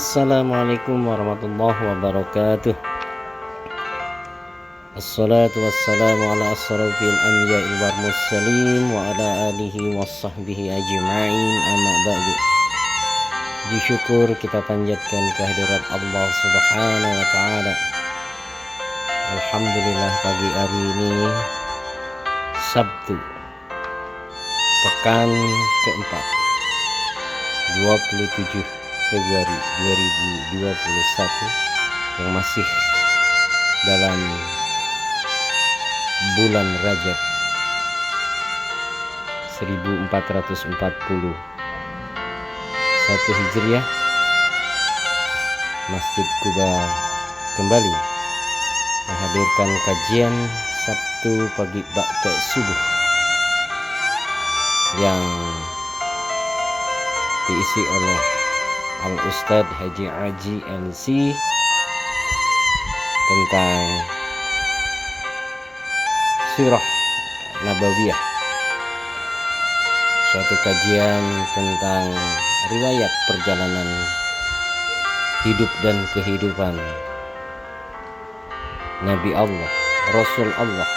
Assalamualaikum warahmatullahi wabarakatuh. Assalatu wassalamu ala asrafil anbiya'i wal mursalin wa ala alihi wasahbihi ajma'in, amma ba'du. Puji syukur kita panjatkan kehadirat Allah Subhanahu wa ta'ala. Alhamdulillah, pagi hari ini Sabtu, pekan keempat, 27 Februari 2021, yang masih dalam bulan Rajab 1441 Hijriah. Masjid Kuba kembali menghadirkan kajian Sabtu pagi ba'da subuh yang diisi oleh Al-Ustadz Haji Aji MC tentang Sirah Nabawiyah, suatu kajian tentang riwayat perjalanan hidup dan kehidupan Nabi Allah, Rasul Allah,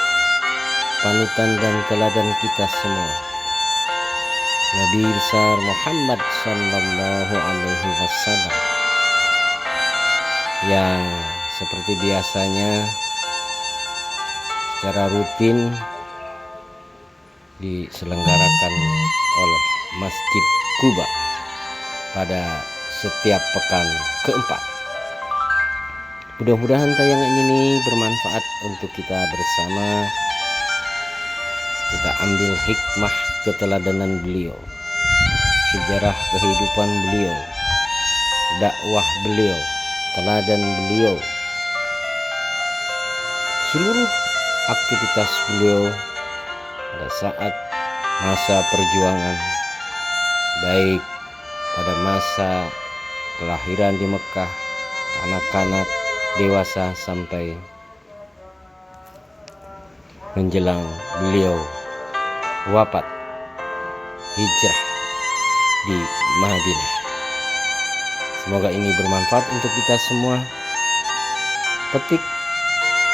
panutan dan teladan kita semua, Nabi besar Muhammad sallallahu alaihi wasallam, yang seperti biasanya secara rutin diselenggarakan oleh Masjid Kuba pada setiap pekan keempat. Mudah-mudahan tayangan ini bermanfaat untuk kita bersama. Kita ambil hikmah keteladanan beliau, sejarah kehidupan beliau, dakwah beliau, teladan beliau, seluruh aktivitas beliau pada saat masa perjuangan, baik pada masa kelahiran di Mekah, kanak-kanak, dewasa, sampai menjelang beliau wafat hijrah di Madinah. Semoga ini bermanfaat untuk kita semua. Petik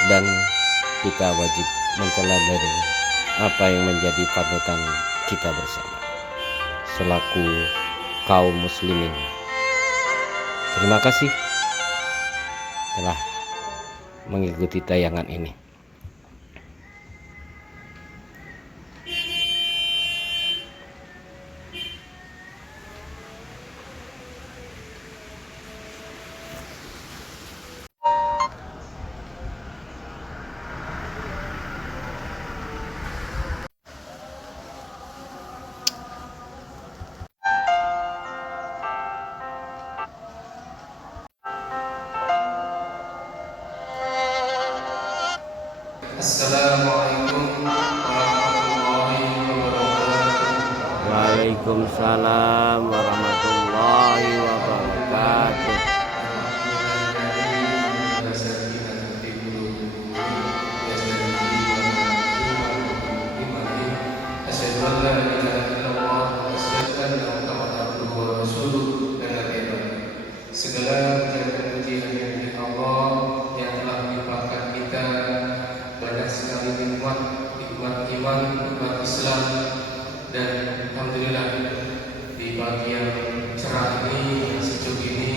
dan kita wajib menteladani apa yang menjadi panutan kita bersama selaku kaum muslimin. Terima kasih telah mengikuti tayangan ini. Assalamualaikum warahmatullahi wabarakatuh. Waalaikumsalam warahmatullahi wabarakatuh. Segala puji hanya milik Allah yang telah melimpahkan kita banyak sekali nikmat iman, nikmat Islam, dan alhamdulillah di pagi yang cerah ini, yang sejuk ini,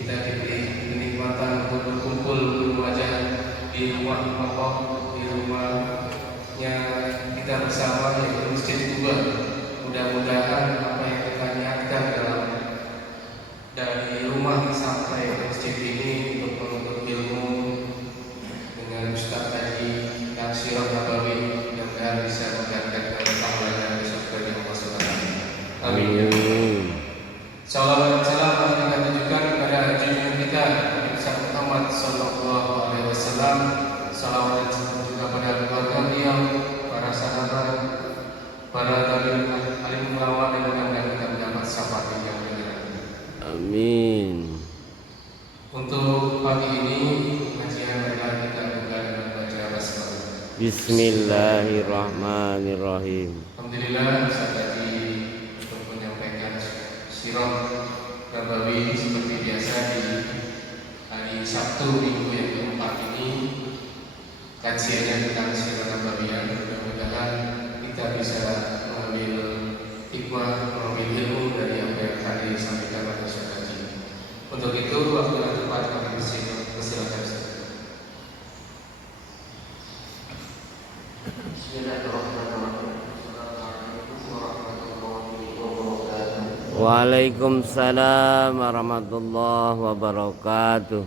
kita diberi kenikmatan untuk berkumpul berwajah di rumah Allah, di rumahnya kita bersama, yaitu Masjid Kuba. Mudah-mudahan apa yang kita niatkan dari rumah sampai ke masjid ini untuk menuntut ilmu dengan Ustaz Haji dan Sirah Nabawi, mudah-mudahan bisa menggantikan pahalanya di surga Allah Subhanahu. Amin. Salawat dan salam kita tujukan kepada junjungan kita Nabi besar Muhammad sallallahu alaihi wasallam. Salawat dan salam juga pada keluarga beliau, para sahabat, para tabi'in, alim ulama, dan mudah-mudahan kita mendapat syafaat yang mulia. Amin. Untuk pagi ini kajian adalah kita buka dengan baca basmalah. Bismillahirrahmanirrahim. Alhamdulillah, saya tadi untuk menyampaikan sirah dan Nabawi seperti biasa di hari Sabtu minggu yang keempat ini kajiannya tentang Sirah Nabawiyah. Mudah-mudahan kita bisa mengambil hikmah, mengambil ilmu dari apa yang tadi disampaikan pada Ustaz Haji. Untuk itu waktu yang tepat kami persilakan. Bismillahirrahmanirrahim. Assalamualaikum warahmatullahi wabarakatuh. Waalaikumsalam warahmatullahi wabarakatuh.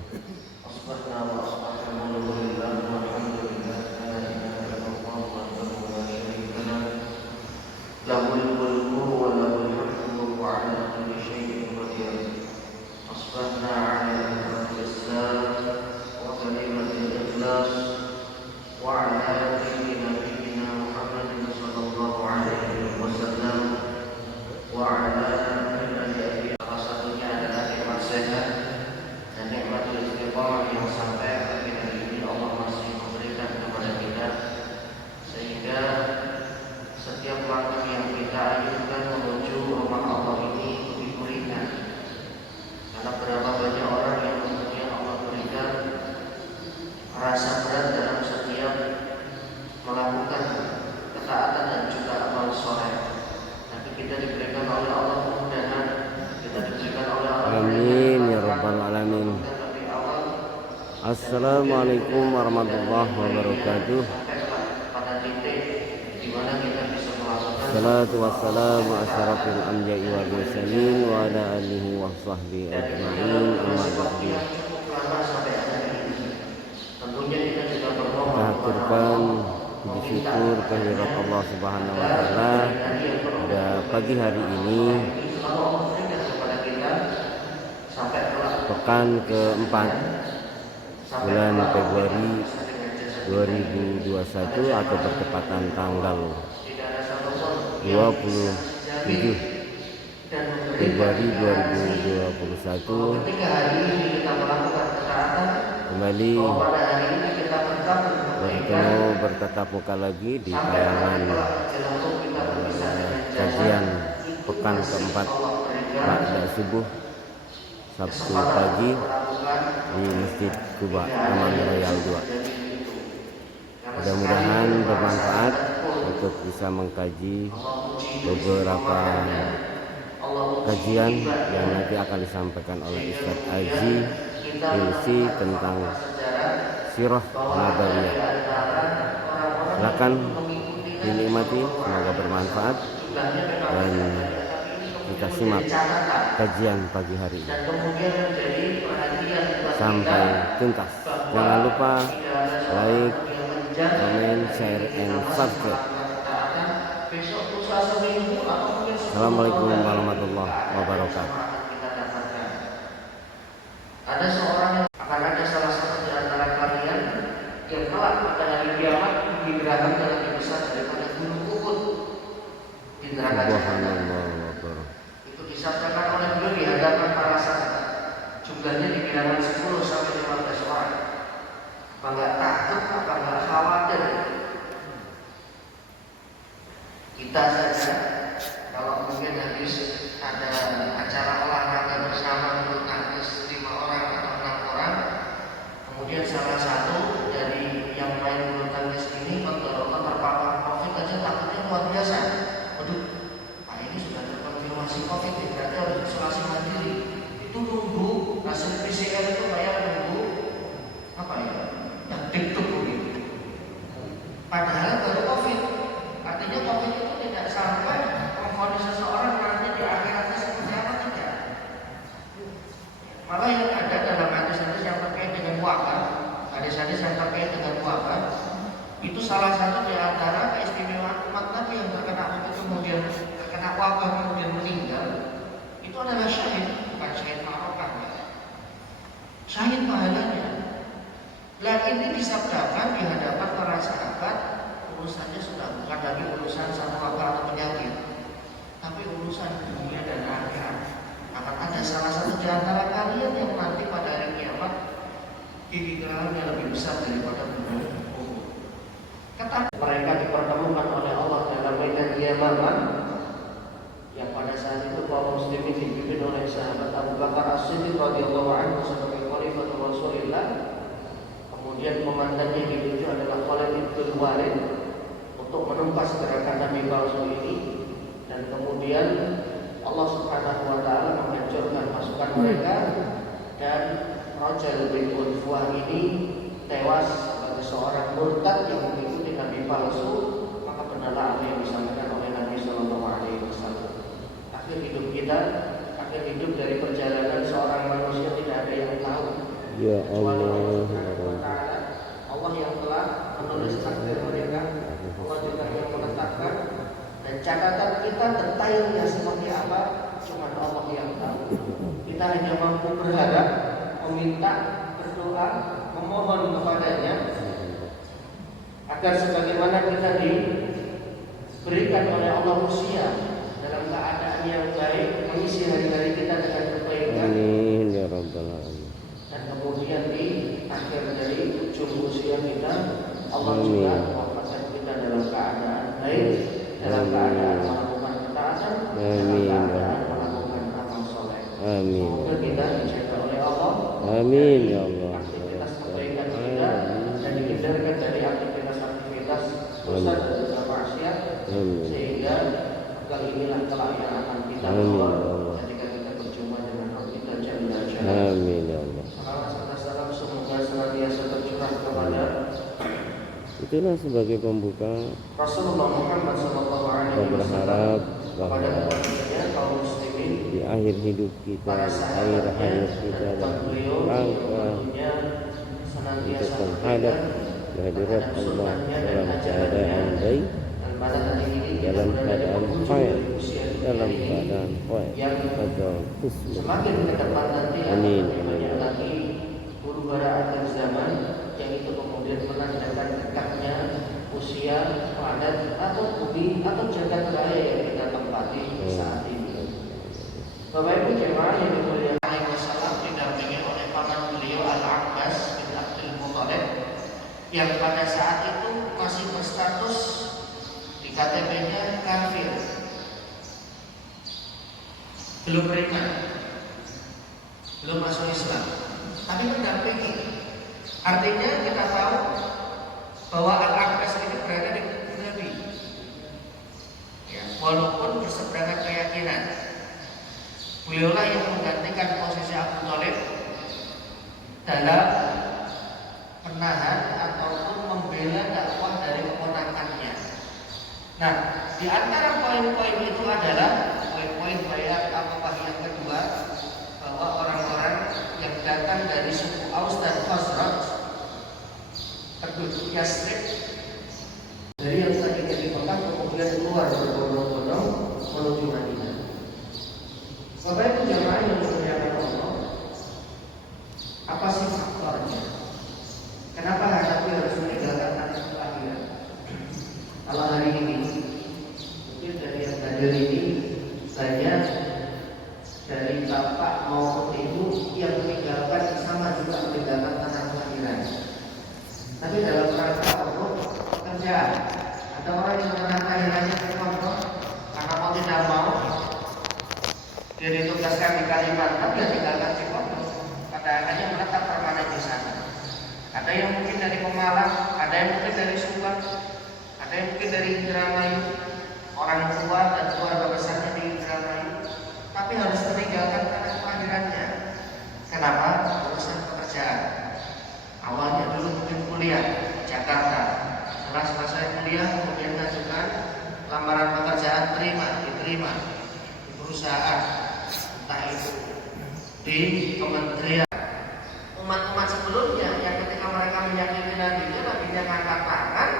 Amin ya rabbal alamin. Assalamualaikum warahmatullahi wabarakatuh. Salatu wassalamu asyrafil anbiya'i wal mursalin wa ala alihi wa sahbihi ajma'in. Amma ba'du. Kita haturkan puji syukur kehadirat Allah Subhanahu wa taala pada pagi hari ini, pekan keempat bulan Februari 2021 atau bertepatan tanggal 27 Februari 2021, kembali bertatap muka lagi di tayangan kajian pekan keempat ba'da subuh Sabtu pagi di Masjid Kuba Taman Royal 2. Mudah-mudahan bermanfaat untuk bisa mengkaji beberapa kajian yang nanti akan disampaikan oleh Ustaz Haji Ilsi tentang Sirah Nabawiyah. Silakan dinikmati, semoga bermanfaat, dan kita simak kajian pagi hari ini sampai tuntas. Jangan lupa like, comment, share, and subscribe. Assalamualaikum warahmatullahi wabarakatuh. Ada seorang yang akan ada salah satu di antara kalian yang kelak pada hari kiamat digerahkan yang lebih besar daripada gunung Uhud di neraka jahanam. Itu disabdakan oleh beliau di hadapan para sahabat. Jumlahnya di bilangan 10 sampai 15 orang. Apa nggak takut? Apa nggak khawatir? Kita saja kalau mungkin habis ada acara olahraga bersama bulu tangkis 5 orang atau 6 orang, kemudian salah satu dari yang main bulu tangkis ini terpapar COVID aja takutnya luar biasa. Waduh, Pak ini sudah terkonfirmasi COVID, berarti harus isolasi mandiri. Itu nunggu hasil PCR itu kayak nunggu apa ya? Yang TikTok begitu. Padahal baru COVID. Artinya COVID itu tidak sampai memvonis seseorang nanti di akhiratnya seperti apa, tidak. Malah yang ada dalam hadis-hadis yang terkait dengan wabah, hadis-hadis yang terkait dengan wabah, itu salah satu di antara keistimewaan umat Nabi yang terkena COVID kemudian terkena wabah kemudian meninggal, itu adalah syahid, bukan syahid marokan, syahid pahalanya. Dan ini disabdakan di hadapan para sahabat. Urusannya sudah bukan lagi urusan satu wabah atau penyakit, tapi urusan dunia dan akhirat. Akan ada salah satu di antara kalian yang nanti pada hari kiamat gigi-gigiannya lebih besar daripada gunung Uhud. Kata mereka dipertemukan oleh Allah dalam medan Yamamah, yang pada saat itu kaum muslimin dipimpin oleh sahabat Abu Bakar ormas gerakan Nabi palsu ini, dan kemudian Allah Subhanahu wa taala menghancurkan pasukan mereka, dan Rajal bin Utbah ini tewas sebagai seorang murtad yang mengikuti Nabi palsu. Maka benarlah apa yang disampaikan oleh Nabi Shallallahu Alaihi Wasallam. Akhir hidup kita, akhir hidup dari perjalanan seorang manusia tidak ada yang tahu. Ya Kecuali Allah Allah. Subhanahu wa taala. Allah yang telah menulis takdir mereka, Allah juga yang menetapkan, dan catatan kita detailnya seperti apa cuma Allah yang tahu. Kita hanya mampu berharap, meminta, berdoa, memohon kepadanya agar sebagaimana kita diberikan oleh Allah usia dalam keadaan yang baik, mengisi hari-hari kita dengan kebaikan, Amin ya rabbal alamin. dan kemudian di akhir dari ujung usia kita Allah Amin. juga mewafatkan kita dalam keadaan baik, dalam Amin. keadaan melakukan ketaatan, dalam Amin. keadaan melakukan amal soleh. Amin. Semoga kita dijaga oleh Allah Amin dari ya Allah. aktivitas kebaikan kita, dan dihindarkan dari aktivitas dosa dan juga maksiat, Amin. sehingga kali inilah kelak yang akan kita Amin bawa ya Allah. ketika kita berjumpa dengan Rabb kita Jalla Jalla. Amin ya Allah. Salawat serta salam semoga senantiasa tercurah kepada Itulah sebagai pembuka. Rasulullah Muhammad Sallallahu Alaihi Kita berharap Wasallam, bahwa kepada keluarganya kaum muslimin, di akhir hidup kita, para di akhir sahabatnya, hayat kita, dan dan beliau rangka tentunya senantiasa untuk menghadap kehadirat Allah dalam keadaan baik, dan pada hari ini kita dalam berada di keadaan penghujung khair, dari usia kita dalam ini, keadaan khair, yang atau husnul. semakin ke depan nanti Amin. akan banyak lagi huru-hara akhir zaman yang itu kemudian menandakan dekatnya usia padat atau bumi atau jagat raya yang kita tempati saat ini. Bapak Ibu jemaah yang dimuliakan Allah Wasallam didampingi oleh paman beliau Al-Abbas bin Abdul Muthalib yang pada saat itu masih berstatus di KTP-nya kafir, belum beriman, belum masuk Islam, tapi mendampingi. Artinya kita tahu bahwa Al-Abbas ini berada di kubu Nabi, ya, walaupun berseberangan keyakinan. Beliaulah yang menggantikan posisi Abu Thalib dalam menahan ataupun membela dakwah dari keponakannya. Nah, di antara poin-poin itu adalah poin-poin bayat Aqabah yang kedua, bahwa orang-orang yang datang dari suku Aus dan Khazraj penduduk Yasrib dari yang tadinya di Mekah kemudian keluar berbondong-bondong menuju Madinah. Bapak Ibu jemaah yang dimuliakan Allah, apa sih faktornya? Kenapa Hanafi harus meninggalkan tanah kelahiran? Kalau hari ini mungkin dari yang hadir ini banyak dari bapak maupun ibu yang meninggalkan sama juga meninggalkan tanah kelahiran. Tapi dalam rangka untuk pekerjaan, ada orang yang tanah kelahirannya ke Pondok karena mau tidak mau dia ditugaskan di Kalimantan, dia tinggalkan di Pondok, hanya menetap permanen di sana. Ada yang mungkin dari Pemalang, ada yang mungkin dari Subang, ada yang mungkin dari Indramayu, orang tua dan keluarga besarnya di Indramayu, tapi harus meninggalkan tanah kelahirannya. Kenapa? Urusan pekerjaan. Awalnya dulu mungkin kuliah di Jakarta, setelah selesai kuliah kemudian mengajukan lamaran pekerjaan, diterima di perusahaan, entah itu di kementerian. Umat-umat sebelumnya yang ketika mereka menyakiti nabinya ngangkat tangan,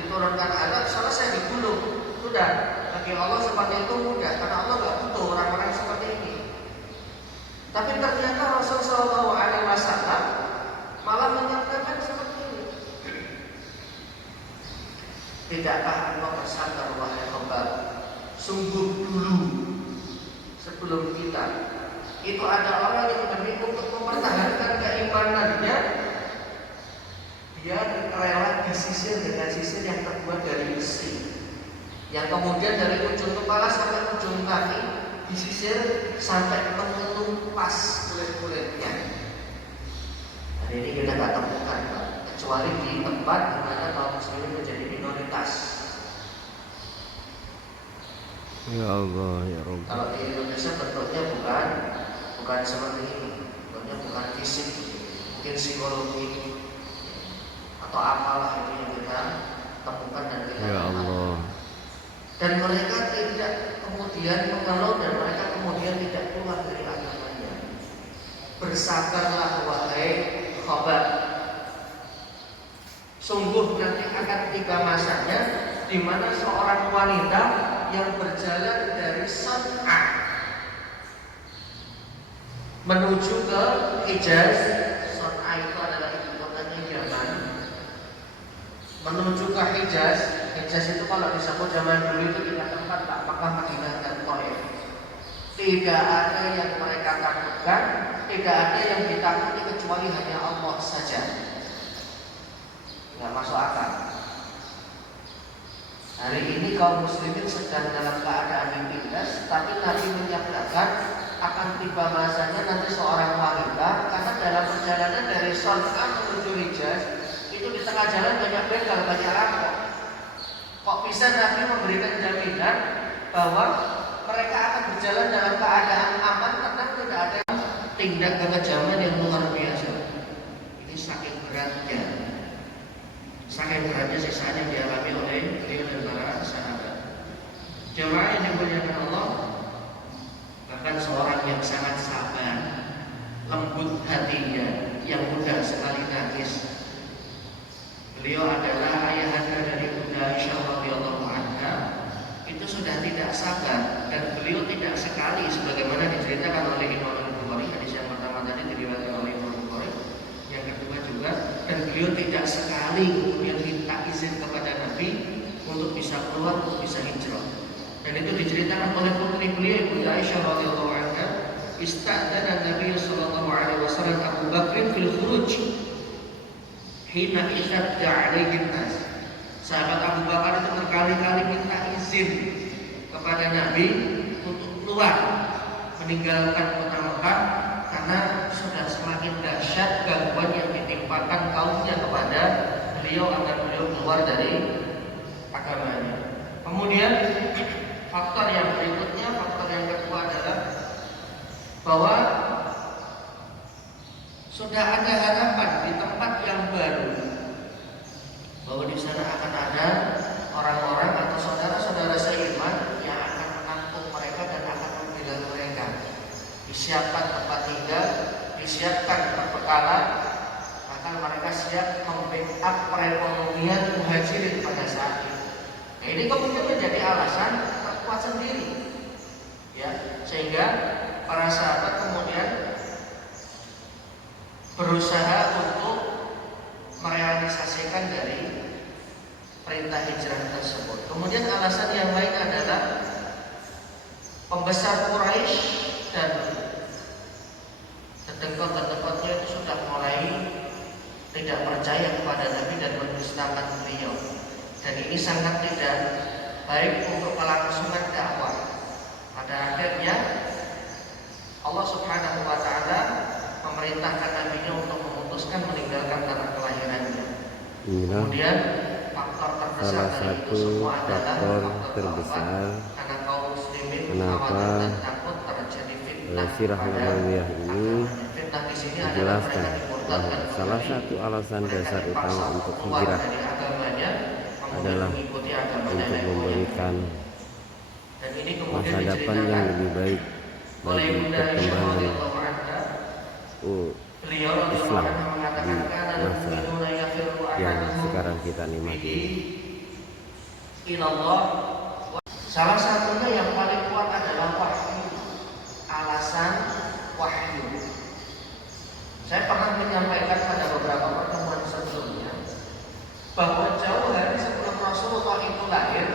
diturunkan azab, selesai digulung, sudah. Bagi Allah seperti itu mudah, karena Allah nggak butuh orang-orang seperti ini. Tapi ternyata Rasulullah Shallallahu Alaihi Wasallam malah menyatakan seperti ini. Tidakkah engkau bersadar wahai hamba, sungguh dulu sebelum kita itu ada orang yang demi untuk mempertahankan keimanannya, dia rela disisir dengan sisir yang terbuat dari besi, yang kemudian dari ujung kepala sampai ujung kaki disisir sampai menumpas kulit-kulitnya. Dan ini kita nggak temukan, Pak, kecuali di tempat di mana kaum muslimin menjadi minoritas. Ya Allah ya Rabbi. Kalau di Indonesia bentuknya bukan seperti ini, bentuknya bukan fisik, mungkin psikologi atau apalah itu yang kita temukan dan kita Ya Allah. Dan mereka tidak kemudian mengeluh dan mereka kemudian tidak keluar dari agamanya. Bersabarlah wahai khabar. Sungguh nanti akan tiba masanya di mana seorang wanita yang berjalan dari San'a menuju ke Hijaz. San'a itu adalah ibu kotanya Yaman. Menuju ke Hijaz. Hijaz itu kalau disebut zaman dulu itu tidak tempat tak Makkah, Madinah dan Thaif. Tidak ada yang mereka takutkan, tidak ada yang ditakuti kecuali hanya Allah saja. Nggak masuk akal. Hari ini kaum muslimin sedang dalam keadaan ditindas, tapi Nabi menyatakan akan tiba masanya nanti seorang wanita, karena dalam perjalanan dari San'a menuju Hijaz itu di tengah jalan banyak begal, banyak rampok. Kok bisa Nabi memberikan jaminan bahwa mereka akan berjalan dalam keadaan aman, tenang, tidak ada tindak kekejaman yang luar biasa. Ini saking beratnya. Saking beratnya siksaan yang dialami oleh beliau dan para sahabat. Jemaah yang dimuliakan Allah, bahkan seorang yang sangat sabar, lembut hatinya, yang mudah sekali nangis. Beliau adalah ayahanda dari Bunda Aisyah radhiyallahu anha. Itu sudah tidak sabar dan beliau tidak sekali sebagaimana diceritakan oleh Imam Al-Bukhari, hadis yang pertama tadi diriwayatkan oleh Imam Al-Bukhari, yang kedua juga, dan beliau tidak sekali kemudian minta izin kepada Nabi untuk bisa keluar, untuk bisa hijrah. Dan itu diceritakan oleh putri beliau Bunda Aisyah radhiyallahu anha, istadzana Nabi sallallahu alaihi wasallam Abu Bakr fil khuruj hina isyadda alaihi nas. Sahabat Abu Bakar itu berkali-kali minta izin kepada Nabi untuk keluar meninggalkan kota Mekah karena sudah semakin dahsyat gangguan yang ditimpakan kaumnya kepada beliau agar beliau keluar dari agamanya. Kemudian faktor yang berikutnya, faktor yang kedua adalah bahwa sudah ada harapan di tempat yang baru, bahwa di sana akan ada orang-orang atau saudara-saudara seiman yang akan menampung mereka dan akan membela mereka. Disiapkan tempat tinggal, disiapkan perbekalan, bahkan mereka siap membackup perekonomian muhajirin pada saat itu. Nah, ini kemudian menjadi alasan terkuat sendiri, ya, sehingga para sahabat kemudian berusaha untuk merealisasikan dari perintah hijrah tersebut. Kemudian alasan yang lain adalah pembesar Quraisy dan tetangga-tetangganya itu sudah mulai tidak percaya kepada Nabi dan mendustakan beliau. Dan ini sangat tidak baik untuk kelangsungan dakwah. Pada akhirnya Allah Subhanahu wa taala memerintahkan Nabi-Nya untuk memutuskan meninggalkan tanah kelahirannya. Kemudian faktor terbesar salah dari itu satu semua adalah faktor faktor terbesar karena kaum muslimin kenapa khawatir dan takut terjadi fitnah. Sirah Nabawiyah ini Fitnah di sini adalah dijelaskan mereka dimurtadkan bahwa oleh salah Nabi. satu alasan Mereka dasar dipaksa utama untuk keluar hijrah dari agamanya, kemudian adalah mengikuti agama untuk nenek moyang. memberikan Dan ini kemudian masa depan yang diceritakan lebih baik oleh bagi Bunda Aisyah perkembangan radhiyallahu anha. Beliau radhiyallahu Islam anha mengatakan di kana masa al-mu'minuna yafirru yang ahaduhum sekarang kita nikmati. ilallah. Salah satunya yang paling kuat adalah wahyu. Alasan wahyu. Saya pernah menyampaikan pada beberapa pertemuan sebelumnya bahwa jauh hari sebelum Rasulullah itu lahir,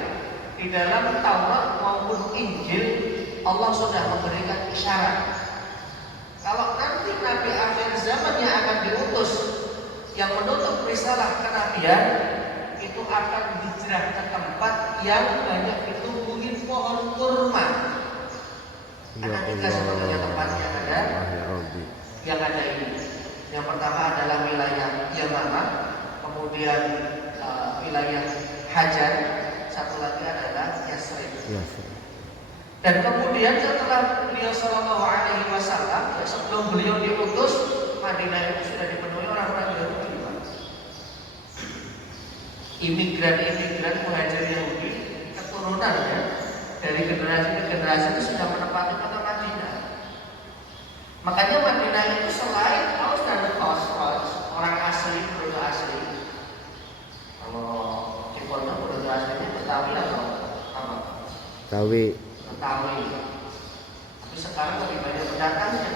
di dalam Taurat maupun Injil Allah sudah memberikan isyarat kalau nanti Nabi akhir zaman yang akan diutus yang menutup risalah kenabian itu akan hijrah ke tempat yang banyak ditumbuhin pohon kurma. Ada tiga sebetulnya tempatnya ada yang ada ini. Yang pertama adalah wilayah Yamamah, kemudian wilayah Hajar, satu lagi adalah Yasrib. Dan kemudian setelah beliau Shallallahu Alaihi Wasallam, sebelum beliau diutus, Madinah itu sudah dipenuhi orang-orang Yahudi, Pak. Imigran muhajir Yahudi keturunan ya, dari generasi ke generasi itu sudah menempati kota Madinah. Makanya Madinah itu selain Aus dan Khazraj, orang asli, penduduk asli. Kalau Timurnya penduduk aslinya Betawi atau apa? Betawi. Betawi. Tapi sekarang lebih banyak pendatangnya,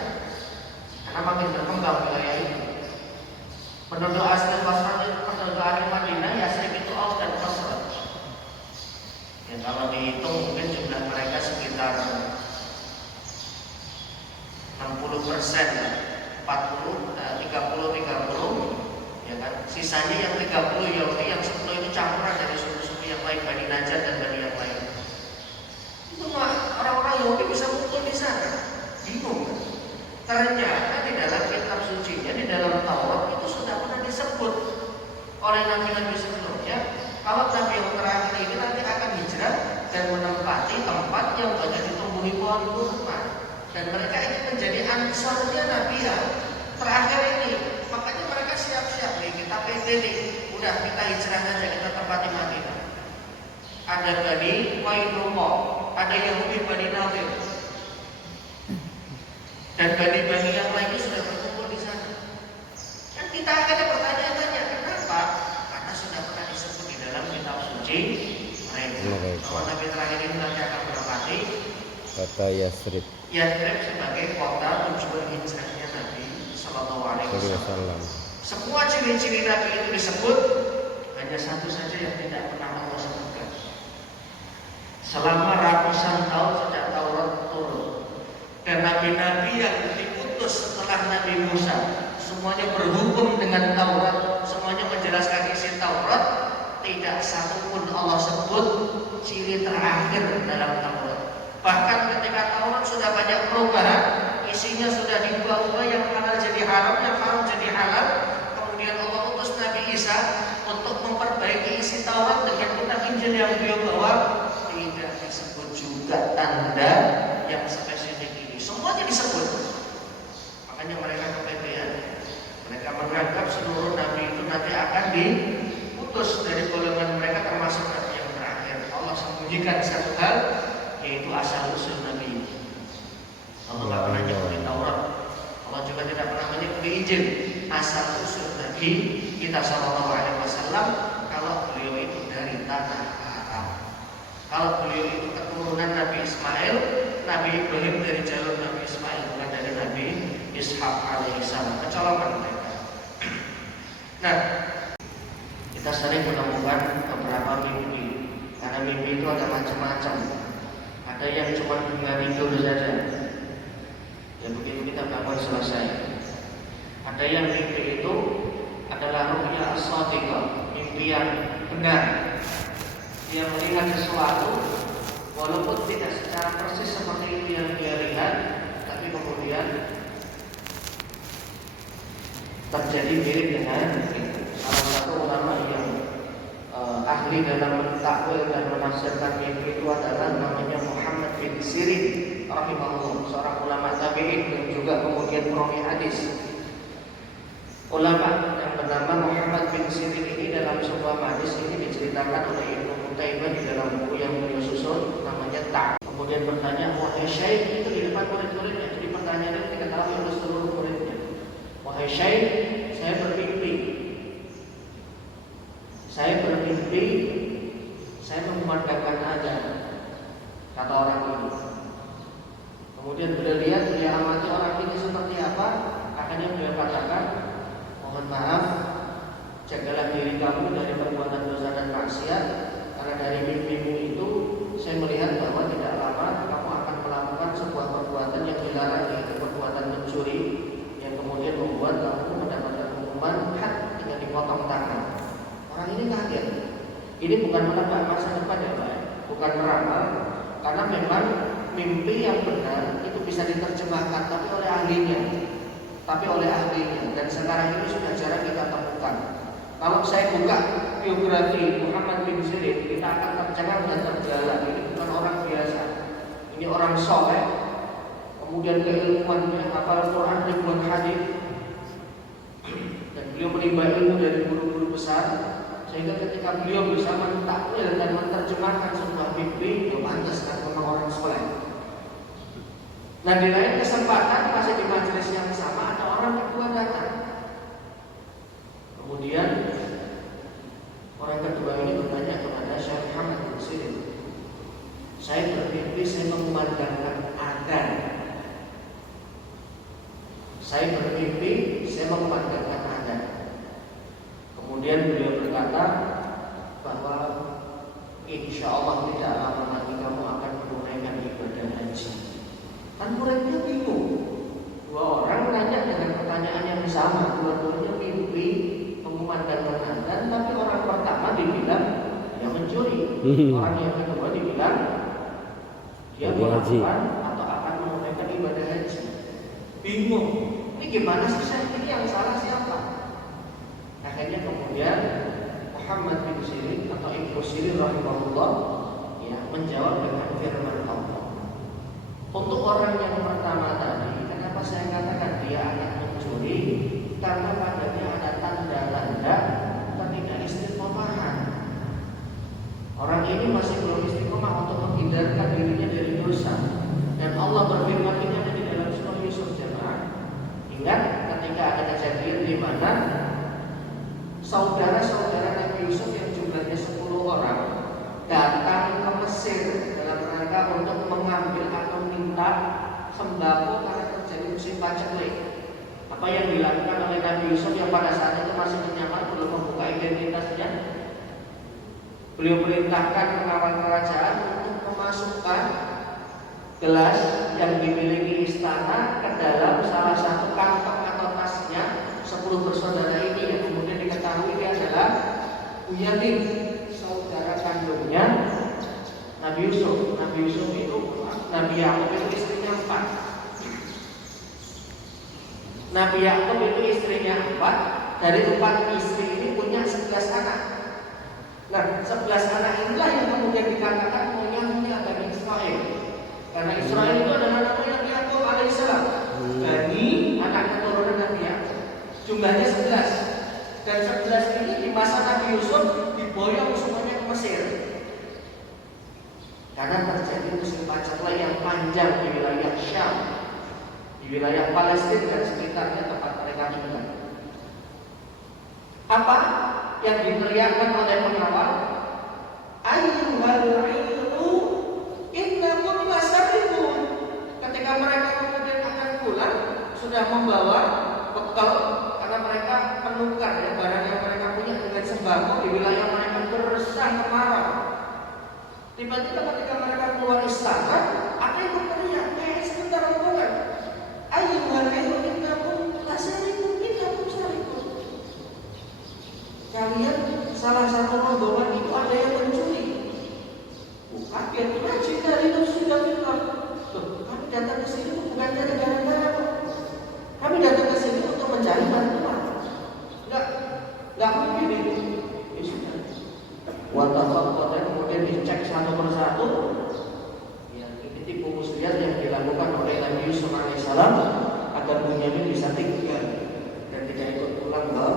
karena makin berkembang wilayah ini. Penduduk asli penduduk asli Madinah ya sering itu Aus dan Khazraj. Ya kalau dihitung mungkin jumlah mereka sekitar 60%, 30, 30, ya kan? Sisanya yang 30 Yahudi, yang 10 itu campuran dari suku-suku yang lain, Bani Najjar dan Bani yang lain. Itu mah orang-orang Yahudi bisa kumpul di sana, bingung. Ternyata di dalam kitab sucinya, di dalam Taurat itu sudah pernah disebut oleh nabi-nabi sebelumnya, kalau nabi yang terakhir ini nanti akan hijrah dan menempati tempat yang banyak ditumbuhi pohon kurma. Dan mereka ingin menjadi ansarnya Nabi yang terakhir ini. Makanya mereka siap-siap nih, kita PDD, udah kita hijrah aja, kita tempati Madinah. Ada Bani Qainuqa, ada Yahudi Bani Nadir, dan Bani yang lainnya sudah berkumpul di sana. Kan kita akan bertanya-tanya, kenapa? Karena sudah pernah disebut di dalam kitab suci mereka. Kalau Nabi terakhir ini nanti akan menempati Kata Yasrib. Yathrib sebagai kota tujuan hijrahnya Nabi Sallallahu Alaihi Wasallam. Semua ciri-ciri Nabi itu disebut, hanya satu saja yang tidak pernah Allah sebutkan. Selama ratusan tahun sejak Taurat turun, dan nabi-nabi yang diutus setelah Nabi Musa, semuanya berhukum dengan Taurat, semuanya menjelaskan isi Taurat, tidak satu pun Allah sebut ciri terakhir dalam Taurat. Bahkan ketika Taurat sudah banyak perubahan, isinya sudah diubah-ubah, yang halal jadi haram, yang haram jadi halal. Kemudian Allah utus Nabi Isa untuk memperbaiki isi Taurat dengan kitab Injil yang beliau bawa. Tidak disebut juga tanda yang spesifik ini. Semuanya disebut. Makanya mereka kepedean. Mereka menganggap seluruh Nabi itu nanti akan diutus dari golongan mereka, termasuk Nabi yang terakhir. Allah sembunyikan satu hal, yaitu asal usul Nabi. Allah tidak pernah nyebut di Taurat, Allah juga tidak pernah menyebut di Injil asal usul Nabi kita Sallallahu Alaihi Wasallam. Kalau beliau itu dari tanah Arab, kalau beliau itu keturunan Nabi Ismail, Nabi Ibrahim dari jalur Nabi Ismail, bukan dari Nabi Ishak alaihissalam. Kecolongan mereka. Nah, kita sering menemukan beberapa mimpi, karena mimpi itu ada macam-macam. Ada yang cuma bunga tidur saja, ya begitu kita bangun selesai. Ada yang mimpi itu adalah ru'ya as-shadiqah, mimpi yang benar. Dia melihat sesuatu walaupun tidak secara persis seperti itu yang dia lihat, tapi kemudian terjadi mirip dengan itu. Salah satu ulama yang ahli dalam mentakwil dan menafsirkan mimpi itu adalah namanya Muhammad bin Sirin rahimahullah, seorang ulama tabi'in yang juga kemudian perawi hadis. Ulama yang bernama Muhammad bin Sirin ini dalam sebuah hadis ini diceritakan oleh Ibnu Qutaibah di dalam buku yang beliau susun namanya Tak. Kemudian bertanya, wahai Syekh, itu di depan murid-muridnya. Jadi pertanyaan ini diketahui oleh seluruh muridnya. Wahai Syekh, saya bermimpi, saya memandangkan azan, kata orang ini. Kemudian beliau lihat, beliau amati orang ini seperti apa. Akhirnya beliau katakan, mohon maaf, jagalah diri kamu dari perbuatan dosa dan maksiat, karena dari mimpimu itu saya melihat bahwa tidak lama kamu akan melakukan sebuah perbuatan yang dilarang, yaitu perbuatan mencuri, yang kemudian membuat kamu mendapatkan hukuman had dengan dipotong tangan. Orang ini kaget. Ini bukan menebak masa depan ya Pak, bukan meramal, karena memang mimpi yang benar itu bisa diterjemahkan, tapi oleh ahlinya. Dan sekarang ini sudah jarang kita temukan. Kalau saya buka biografi Muhammad bin Sirin, kita akan tercengang dan terbelalak. Ini bukan orang biasa. Ini Ini orang soleh, kemudian keilmuannya hafal Quran ribuan hadis, dan beliau menimba ilmu dari guru-guru besar, sehingga ketika beliau bisa mentakwil dan menerjemahkan sebuah mimpi, beliau pantas kan memang orang soleh. Nah, di lain kesempatan masih di majelis yang sama ada orang kedua datang. Kemudian orang kedua ini bertanya kepada Syekh Muhammad bin Sirin, saya bermimpi saya mengumandangkan adzan. Saya bermimpi saya mengumandangkan adzan. Kemudian beliau berkata bahwa insya Allah tidak lama lagi kamu akan menunaikan ibadah haji. Kan muridnya bingung. Dua orang nanya dengan pertanyaan yang sama, dua-duanya mimpi mengumandangkan adzan, tapi orang pertama dibilang dia mencuri, orang yang kedua dibilang dia melakukan atau akan menunaikan ibadah haji. Bingung. Ini gimana sih Syekh, ini yang salah siapa? Akhirnya kemudian Muhammad bin Sirin atau Ibnu Sirin rahimahullah ya menjawab dengan firman Allah. Untuk orang yang pertama tadi, kenapa saya katakan dia anak mencuri? Karena padanya ada tanda-tanda ketidakistiqomahan. Orang ini masih belum istiqomah untuk menghindarkan dirinya dari dosa. Dan Allah berfirman ini ada di dalam surah Yusuf jemaah. Ingat ketika ada kejadian di mana saudara-saudara Nabi Yusuf yang jumlahnya 10 orang datang ke Mesir dalam rangka untuk mengambil atau minta sembako karena terjadi musim paceklik. Apa yang dilakukan oleh Nabi Yusuf yang pada saat itu masih menyamar, belum membuka identitasnya? Beliau perintahkan pengawal kerajaan untuk memasukkan gelas yang dimiliki istana ke dalam salah satu kantong atau tasnya 10 bersaudara ini, yang kemudian diketahui dia adalah Bunyamin, saudara kandungnya Nabi Yusuf. Nabi Yusuf itu, Nabi Yakub itu istrinya 4. Nabi Yakub itu istrinya 4. Dari 4 istri ini punya 11 anak. Nah, 11 anak inilah yang kemudian dikatakan punyanya Bani Israel. Karena Israel itu adalah namanya Nabi Yakub alaihissalam. Bani anak keturunan Nabi Yakub. Jumlahnya 11. Dan 11 ini di masa Nabi Yusuf diboyong semuanya ke Mesir. Karena terjadi musim paceklik yang panjang di wilayah Syam, di wilayah Palestina dan sekitarnya tempat mereka tinggal. Apa yang diteriakkan oleh pengawal? Ayyuhal ilmu innakum lasarifun. Ketika mereka kemudian akan pulang, sudah membawa bekal karena mereka menukar ya, barang yang mereka punya dengan sembako di wilayah mereka bersah kemarau. Tiba-tiba ketika mereka keluar istana, ada yang berteriak, sebentar rombongan. Ayyuhal ilmu innakum lasarifun. Kalian salah satu rombongan itu ada yang mencuri. Bukan, biar rajin dari sudah bilang. Kami datang ke sini bukan cari gara-gara. Kami datang ke sini untuk mencari bantuan. Enggak mungkin itu. Ya sudah. Kota kemudian dicek satu persatu. Ya, ini tipu muslihat yang dilakukan oleh Nabi Yusuf alaihissalam agar Bunyamin bisa tinggal dan tidak ikut pulang ke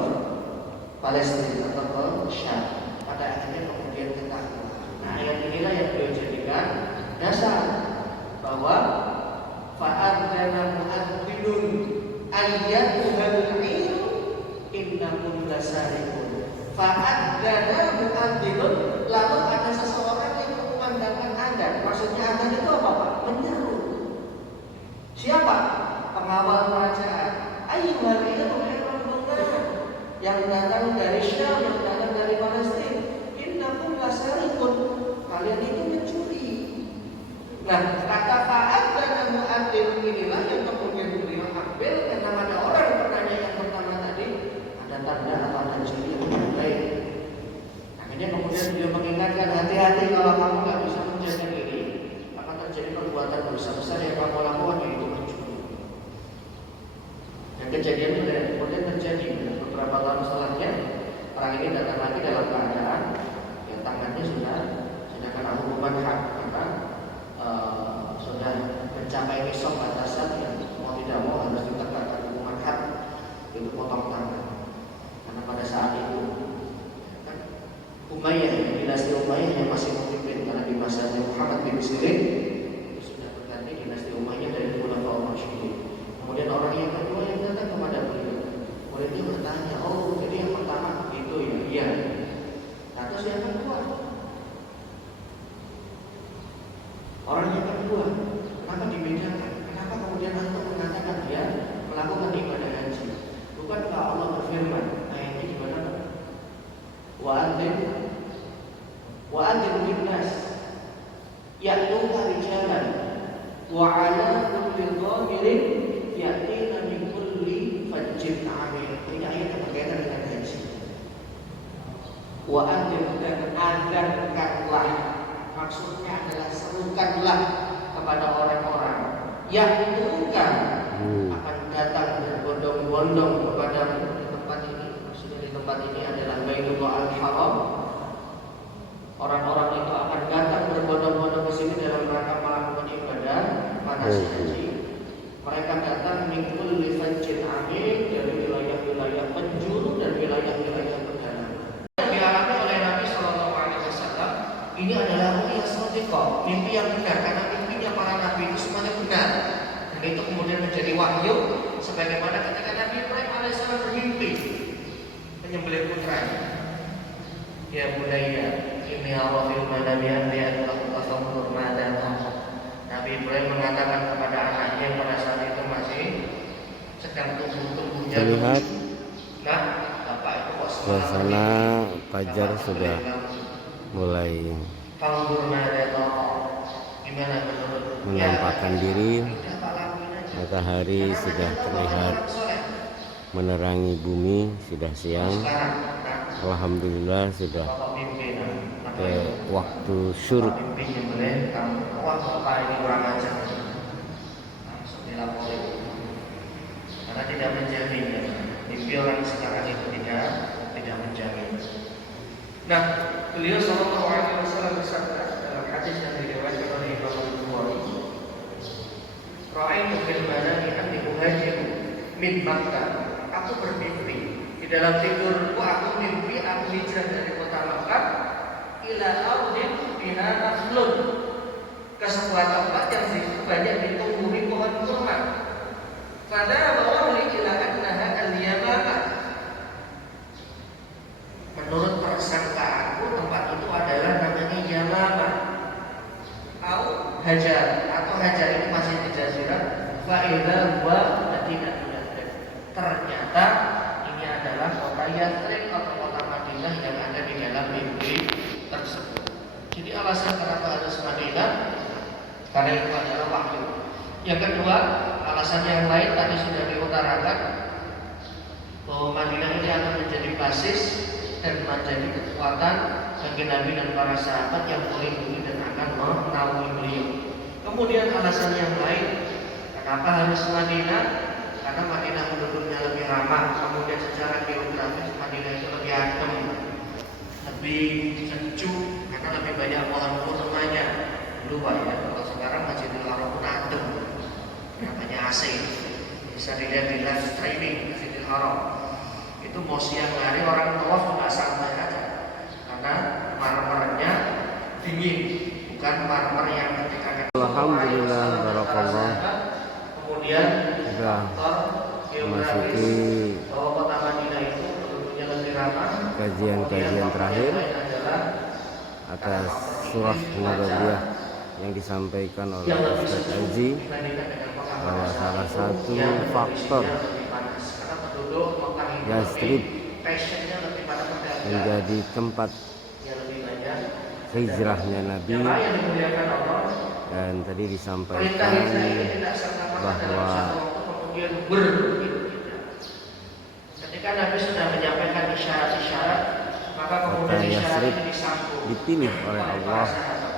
Palestina atau ke Syam. Pada akhirnya kemudian ketahuan. Nah, ayat inilah yang beliau jadikan dasar bahwa fa'adzana mu'adzzinun ayyatuhal ilmu innakum lasarikun. Fa'adzana mu'adzzinun, lalu ada seseorang yang mengumandangkan adzan. Maksudnya adzan itu apa, Pak? Menyeru. Siapa? Pengawal kerajaan. Ayyuhal ilmu yang datang dari Syam, yang datang dari Palestina, innakum lasarikun, kalian itu mencuri. Nah, kata fa'adzana mu'adzzinun inilah yang kemudian beliau ambil karena ada orang yang bertanya yang pertama tadi, ada tanda apa ada ciri yang baik. Akhirnya kemudian beliau mengingatkan, hati-hati kalau kamu nggak bisa menjaga diri, akan terjadi perbuatan dosa besar yang kamu lakukan, yaitu mencuri. Dan kejadian itu kemudian terjadi. Beberapa tahun setelahnya orang ini datang lagi dalam keadaan yang tangannya sudah kena hukuman hak karena sudah mencapai nisab batasan yang mau tidak mau harus ditegakkan hukuman had, itu potong tangan. Karena pada saat itu Umayyah, dinasti Umayyah yang masih memimpin, karena di masanya Muhammad bin Sirin itu sudah berganti dinasti Umayyah dari Khulafaur Rasyidin. Kemudian orang yang kedua yang datang kepada beliau, muridnya bertanya, oh jadi yang pertama itu ya, iya. Nah, terus yang kedua, orang yang kedua, kenapa dibedakan? Kenapa kemudian antum mengatakan dia melakukan ibadah haji? Bukankah Allah berfirman, ayatnya di mana? Wa anzir linnas ya'tuka rijalan wa 'ala kulli dhamirin ya'tina min kulli fajjin 'amir. Ini ayat yang berkaitan dengan haji. Wa anzir, dan adarkanlah, maksudnya adalah serukanlah kepada orang-orang yang bukan akan datang berbondong-bondong kepada tempat ini. Maksudnya di tempat ini adalah Baitullah Al-Haram. Orang-orang itu akan datang berbondong-bondong ke sini dalam rangka melakukan ibadah manasik haji. Mereka datang min kulli fajjin amik, dari wilayah-wilayah penjuru dan wilayah-wilayah pedalaman. Dialami oleh Nabi Shallallahu Alaihi Wasallam, ini adalah ru'yah shadiqah, mimpi yang benar, karena mimpinya para nabi itu semuanya benar. Dan itu kemudian menjadi wahyu, sebagaimana ketika Nabi Ibrahim alaihissalam bermimpi menyembelih putranya. Ya bunayya, inni ara fil manami anni ad'uka fanzur madza tara. Nabi Ibrahim mengatakan kepada anaknya yang pada saat itu masih sedang tumbuh-tumbuhnya. Terlihat Nah, bapak itu kok suasana fajar sudah mulai fanzur madza tara. Gimana menurut menampakkan diri. Matahari sudah terlihat menerangi bumi, sudah siang. Alhamdulillah sudah ke waktu syuruk. Karena tidak menjamin, mimpi orang sekarang itu tidak menjamin. Nah, beliau Shallallahu Alaihi Wasallam bersabda dalam hadis yang diriwayatkan oleh Imam Al-Bukhari, "Ra'aitu fil manami anni uhajiru min Makkah." Aku bermimpi di dalam tidurku, aku mimpi aku hijrah dari kota Makkah ila ardin biha nakhlun, ke sebuah tempat yang situ banyak ditumbuhi pohon kurma. Pada bawah ila annaha al-Yamamah. Menurut persangkaanku tempat itu adalah namanya Yamamah atau Hajar, atau Hajar ini masih di Jazirah. Fa idza huwa Madinah. Ternyata ini adalah kota Yathrib atau kota Madinah yang ada di dalam mimpi tersebut. Jadi alasan kenapa harus Madinah, karena itu adalah wahyu. Yang kedua, alasan yang lain tadi sudah diutarakan, bahwa Madinah ini akan menjadi basis dan menjadi kekuatan bagi Nabi dan para sahabat yang melindungi dan akan menaungi beliau. Kemudian alasan yang lain, kenapa harus Madinah? Karena Madinah penduduknya lebih ramah, kemudian secara geografis Madinah itu lebih adem, lebih sejuk, karena lebih banyak pohon kurmanya. Dulu Pak ya, kalau sekarang Masjidil Haram pun adem, namanya AC, bisa dilihat di live streaming Masjidil Haram. Itu mau siang hari orang tawaf juga santai aja, karena marmernya dingin, bukan marmer yang ketika Alhamdulillah, barakallah. Kemudian sudah memasuki kajian terakhir atas surah Nabawiyah yang disampaikan oleh Ustaz Aji, bahwa salah satu faktor Yathrib menjadi tempat hijrahnya Nabi, dan tadi disampaikan bahwa ketika Nabi sudah menyampaikan isyarat-isyarat, maka kota kemudian Yathrib isyarat disambung dipilih oleh Allah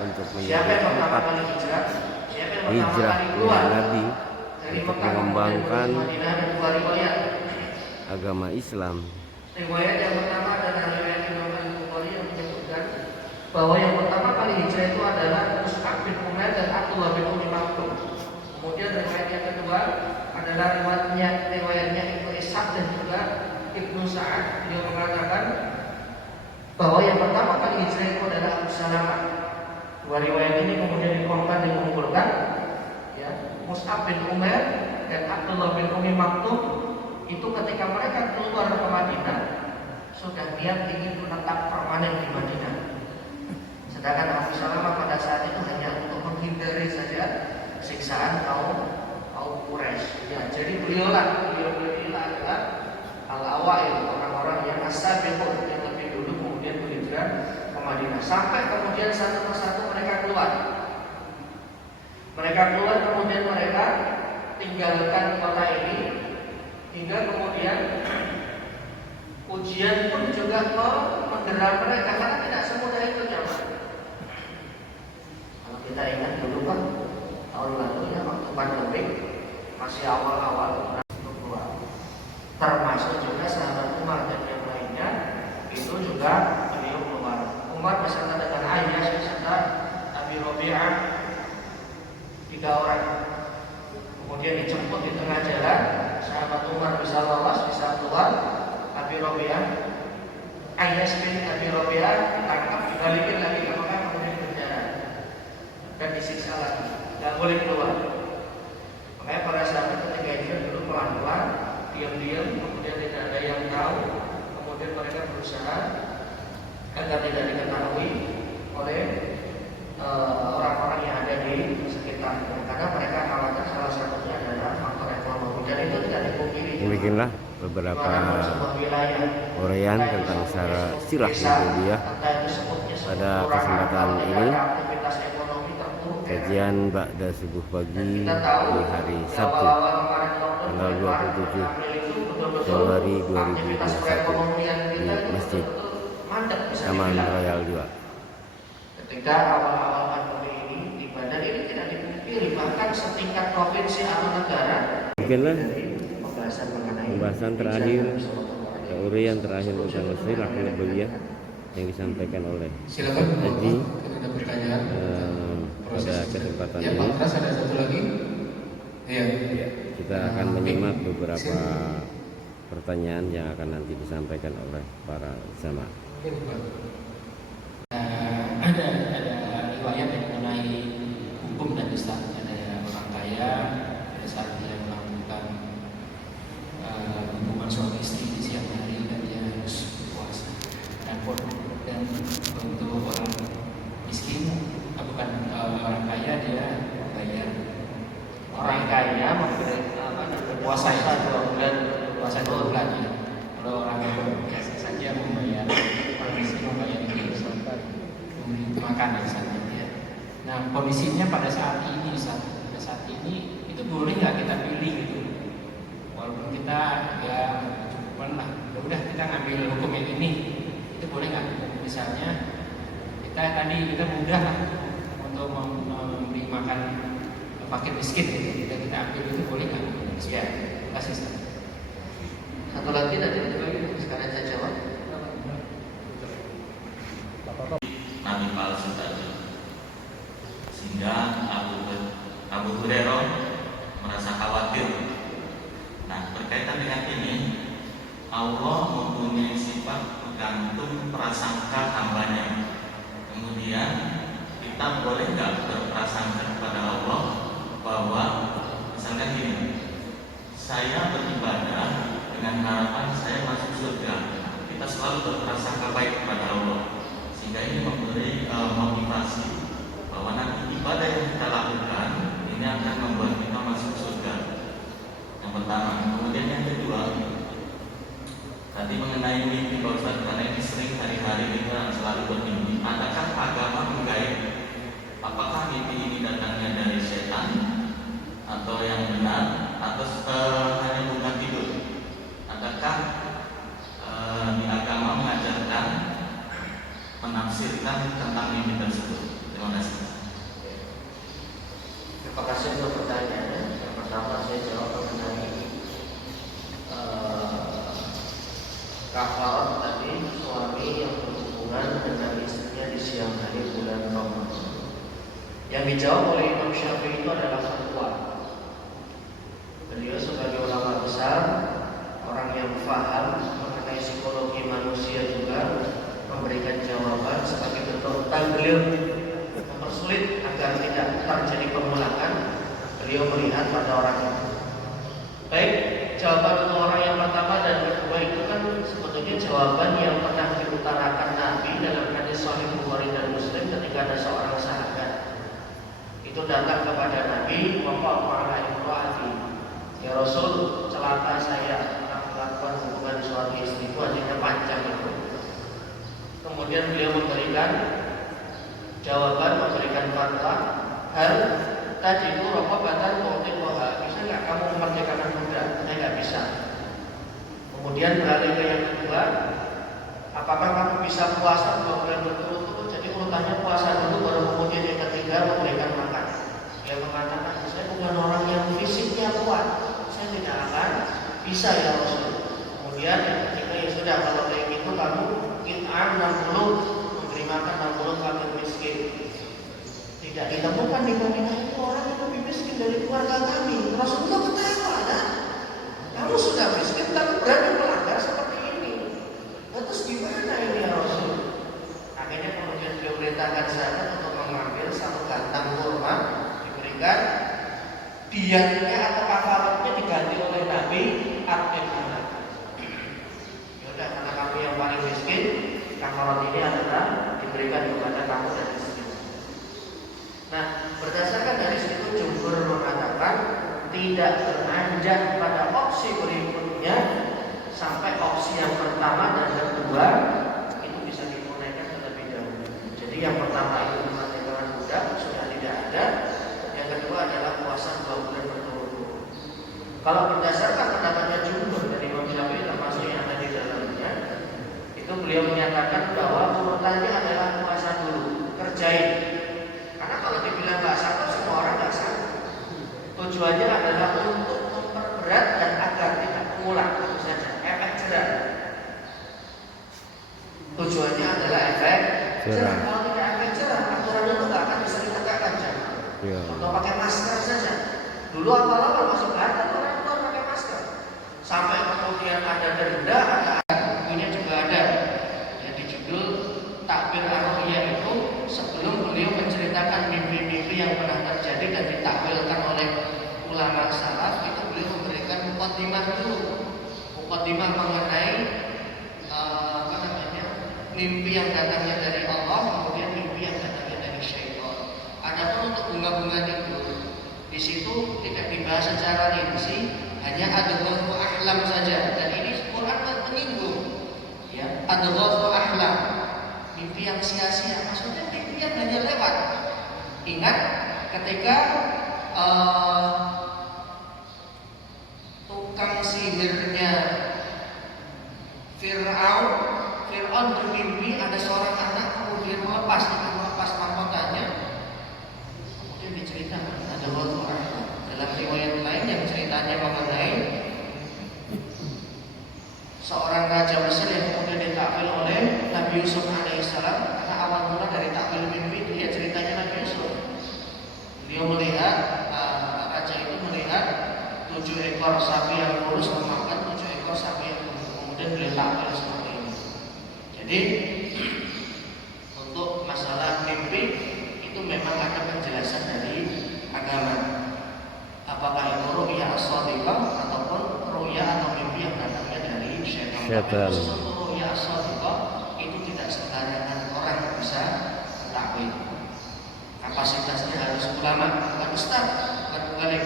untuk siapa menjadi yang pertama tempat kali hijrah, siapa yang pertama kali hijrahnya keluar Nabi dari untuk Mekah mengembangkan menuju Madinah. Ada dua riwayat. agama Islam. Riwayat yang pertama adalah riwayat Imam Al-Bukhari yang menyebutkan bahwa yang pertama kali hijrah itu adalah Mus'ab bin Umair dan Abdullah bin Umi Maktum. kedua adalah riwayatnya Ibnu Ishaq dan juga Ibnu Sa'ad. Beliau mengatakan bahwa yang pertama kali hijrah itu adalah Abu Salamah. Dua riwayat ini kemudian dikompar dan mengumpulkan, ya, Mus'ab bin Umair dan Abdullah bin Umi Maktum itu ketika mereka keluar ke Madinah sudah niat ingin menetap permanen di Madinah. Sedangkan Abu Salamah pada saat itu hanya untuk menghindari saja siksaan kaum Quraisy. Ya, jadi beliau ini adalah al-awail, orang-orang yang as-sabiqun yang lebih dulu kemudian berhijrah ke Madinah. Sampai kemudian satu persatu mereka keluar. Kemudian mereka tinggalkan kota ini hingga kemudian ujian pun juga mendera mereka karena tidak semudah itu nyaman. Kalau kita ingat dulu kan tahun lalu ya waktu pandemi masih awal-awal keluar, termasuk juga sahabat Umar dan yang lainnya itu juga beliau keluar. Umar beserta dengan Aisyah beserta Abi Rabi'ah 3 orang. Kemudian dijemput di tengah jalan, sahabat Umar bisa lolos, bisa keluar. Abi Rabi'ah, Aisyah bin Abi Rabi'ah ditangkap, dibalikin lagi ke Mekah, kemudian dipenjara dan disiksa lagi, nggak boleh keluar. Makanya para sahabat ketika itu dulu pelan-pelan, diam-diam, kemudian tidak ada yang tahu, kemudian mereka berusaha agar tidak diketahui oleh orang-orang yang ada di sekitarnya, karena mereka khawatir salah satunya adalah faktor ekonomi, dan itu tidak dipungkiri. Demikianlah beberapa uraian tentang sirah Nabawiyah pada kesempatan ini, kajian Ba'da Subuh Pagi di hari Sabtu tanggal 27 Januari 2021 di Masjid Taman Royal 2. Ketika awal-awal pandemi ini di Badan ini tidak dipungkiri, bahkan setingkat provinsi atau negara. Mungkinlah Pembahasan pembahasan terakhir, uraian terakhir tentang sirah Nabawiyah yang disampaikan oleh Silakan Haji ada pertanyaan. pada kesempatan Ya, ini. Pak Pras ada satu lagi. Iya. Kita akan menyimak beberapa pertanyaan yang akan nanti disampaikan oleh para jamaah. Ada riwayat yang mengenai hukum dan Islam. Ada orang kaya pada saat dia melakukan hubungan suami istri di siang hari dan dia harus puasa. Dan untuk orang miskin, bukan orang kaya, dia bayar. Orang kaya memberi Puasa ya, 2 bulan. puasa 2 bulan ya. Kalau orang biasa saja membayar, orang miskin membayar ini memberi makan misalnya ya. Nah, kondisinya pada saat ini itu boleh nggak kita pilih gitu, walaupun kita ya cukupan lah, udah kita ngambil hukum yang ini, itu boleh nggak? Misalnya kita mudah lah untuk memberi makan fakir miskin gitu, kita ambil itu boleh nggak? Ya, kasih saya. Satu lagi tadi sekarang saya jawab. Nabi palsu tadi, sehingga Abu Hurairah merasa khawatir. Nah, berkaitan dengan ini, Allah mempunyai sifat bergantung prasangka hambanya. Kemudian kita boleh nggak berprasangka kepada Allah bahwa misalkan gini, saya beribadah dengan harapan saya masuk surga. Kita selalu berprasangka baik kepada Allah, sehingga ini memberi motivasi bahwa nanti ibadah yang kita lakukan ini akan membuat kita masuk surga. Yang pertama. Kemudian yang kedua, tadi mengenai mimpi Pak Ustaz, karena ini sering hari-hari kita selalu bermimpi. Adakah agama menggaib? Apakah mimpi ini datangnya dari setan atau yang benar, atau hanya bukan tidur? Adakah di agama mengajarkan menafsirkan tentang mimpi tersebut? Terima kasih. Terima kasih untuk pertanyaannya. Yang pertama saya jawab mengenai kafar tadi, suami yang berhubungan dengan istrinya di siang hari bulan Ramadan. Yang dijawab oleh Imam Syafi'i itu adalah fatwa. Beliau sebagai ulama besar, orang yang paham mengenai psikologi manusia juga memberikan jawaban sebagai bentuk taglib, mempersulit agar tidak terjadi pengulangan. Beliau melihat pada orang itu. Baik, jawaban untuk orang yang pertama dan kedua itu kan sebetulnya jawaban yang pernah diutarakan Nabi dalam hadis Sahih Bukhari dan Muslim ketika ada seorang sahabat itu datang kepada Nabi, "Waqa'a ala imraati." Ya Rasul, celaka saya melakukan hubungan suami istriku, artinya panjang itu. Kemudian beliau memberikan jawaban, memberikan fatwa, hal tadi itu raqabatan mu'tiqaha. Bisa nggak kamu memerdekakan budak? Saya nggak bisa. Kemudian beralih ke yang kedua, apakah kamu bisa puasa 2 bulan berturut-turut? Jadi urutannya puasa dulu, baru kemudian yang ketiga memberikan makan. Dia mengatakan, saya bukan orang yang fisiknya kuat, saya tidak akan bisa ya Rasul. Kemudian yang ketiga, ya sudah, kalau kayak gitu kamu it'am 60, memberi makan 60 fakir miskin. Tidak ditemukan di Madinah itu orang yang lebih miskin dari keluarga kami. Rasulullah ketawa, kan? Kamu sudah miskin tapi berani melanggar seperti ini. Terus gimana ini ya Rasul? Akhirnya kemudian beliau perintahkan saya untuk mengambil satu batang kurma, diberikan diannya atau kafaratnya diganti oleh Nabi Abdullah. Yaudah, karena kamu yang paling miskin, kafarat ini adalah diberikan kepada kamu dan istri. Nah, berdasarkan dari situ jumhur mengatakan tidak beranjak pada opsi berikutnya sampai opsi yang pertama dan kedua itu bisa ditunaikan terlebih dahulu. Jadi yang pertama itu memerdekakan budak sudah tidak ada. Yang kedua adalah puasa 2 bulan berturut-turut. Kalau berdasarkan pendapatnya jumhur dari Imam Syafi'i termasuk yang ada di dalamnya, itu beliau menyatakan bahwa urutannya adalah puasa dulu, kerjain. Karena kalau dibilang nggak sanggup, semua orang nggak sanggup. Tujuannya adalah untuk memperberat dan agar tidak mengulang, itu saja, efek jerah. Tujuannya adalah efek jerah. Kalau tidak efek jerah, aturan itu nggak akan bisa ditegakkan, jangan. Ya. Untuk pakai masker saja. Dulu awal-awal masuk Barat orang keluar pakai masker. Sampai kemudian ada denda, ada bukunya juga ada. Yang dijudul Takbir Ar-Ru'ya itu sebelum beliau menceritakan mimpi-mimpi yang pernah terjadi dan ditakwilkan oleh ulama salaf, itu beliau memberikan muqaddimah dulu. Muqaddimah mengenai mimpi yang datangnya dari Allah, kemudian mimpi yang datangnya dari syaitan. Adapun untuk bunga-bunga itu di situ tidak dibahas secara rinci, hanya adghafu ahlam saja. Dan ini Quran menyinggung, ya, adghafu ahlam, mimpi yang sia-sia, maksudnya mimpi yang hanya lewat. Ingat ketika tukang sihirnya Fir'aun bermimpi ada seorang anak kemudian melepas mahkotanya, kemudian diceritakan ada Al-Quran. Dalam riwayat lain yang ceritanya mengenai seorang raja Mesir yang kemudian ditakwil oleh Nabi Yusuf alaihissalam, karena awal mula dari takwil mimpi itu ya ceritanya Nabi Yusuf. Beliau melihat, raja itu melihat 7 ekor sapi yang kurus memakan 7 ekor sapi yang kurus. Kemudian beliau takwil seperti ini. Jadi untuk masalah mimpi itu memang ada penjelasan dari agama. Apakah itu ru'ya as-shadiqah ataupun ru'ya atau mimpi yang datangnya dari syaitan. Khusus untuk ru'ya as-shadiqah itu tidak sembarangan orang bisa takwil. Kapasitasnya harus ulama, bukan ustaz, bukan mubaligh,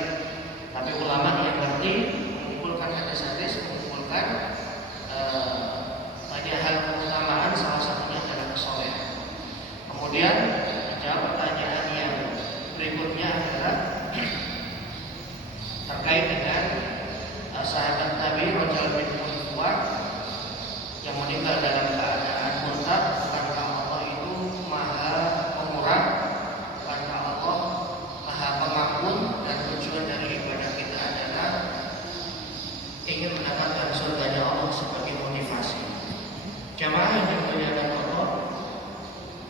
tapi ulama yang ngerti, mengumpulkan hadis-hadis, mengumpulkan banyak hal keutamaan, salah satunya adalah kesolehan. Kemudian menjawab pertanyaan yang berikutnya adalah terkait dengan sahabat Nabi Rajal bin Mu'awiyah yang meninggal dalam keadaan murtad. Karena Allah itu maha pemurah, karena Allah maha pengampun, dan tujuan dari ibadah kita adalah ingin mendapatkan surganya Allah sebagai motivasi. Jamaah yang dimuliakan Allah,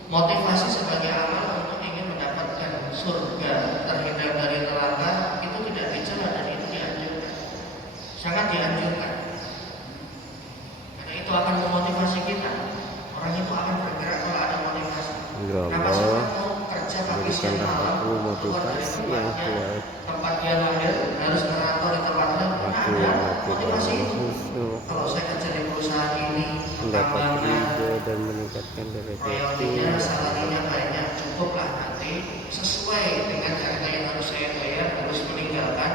motivasi sebagai amal untuk ingin mendapatkan surga, terhindar dari neraka, itu tidak dicela dan itu dianjurkan. berikanlah aku motivasi yang kuat, tempat dia lahir harus mengatur di tempatnya. aku yang makin khusyuk, Kalau saya kerja di perusahaan ini, mendapat tambahnya ridho dan meningkatkan derajat royaltinya, salarinya banyak, cukup lah nanti sesuai dengan harga yang harus saya bayar, harus meninggalkan